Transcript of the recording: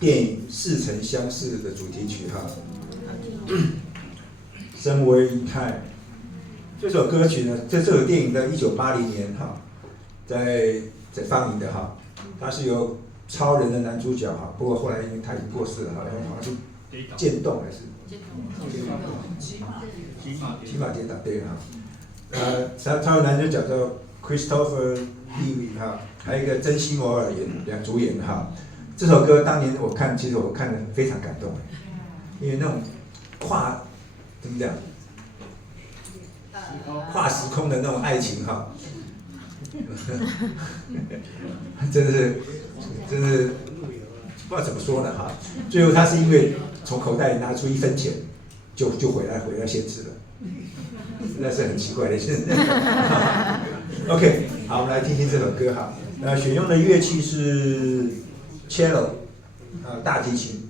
电影《似曾相识》的主题曲哈，Somewhere in Time。这首歌曲呢，这首电影在1980年哈，在放映的哈，它是由超人的男主角哈，不过后来因为他已经过世了哈，好像是渐冻还是骑马跌倒对哈，超人男主角叫 Christopher Lee 哈，还有一个珍西摩尔主演哈。这首歌当年其实我看得非常感动，因为那种怎么讲，跨时空的那种爱情哈，真是不知道怎么说呢哈。最后他是因为从口袋里拿出1分钱，就回来现实了，实在是很奇怪的一件事。OK， 好，我们来听听这首歌哈。选用的乐器是 cello， 大提琴。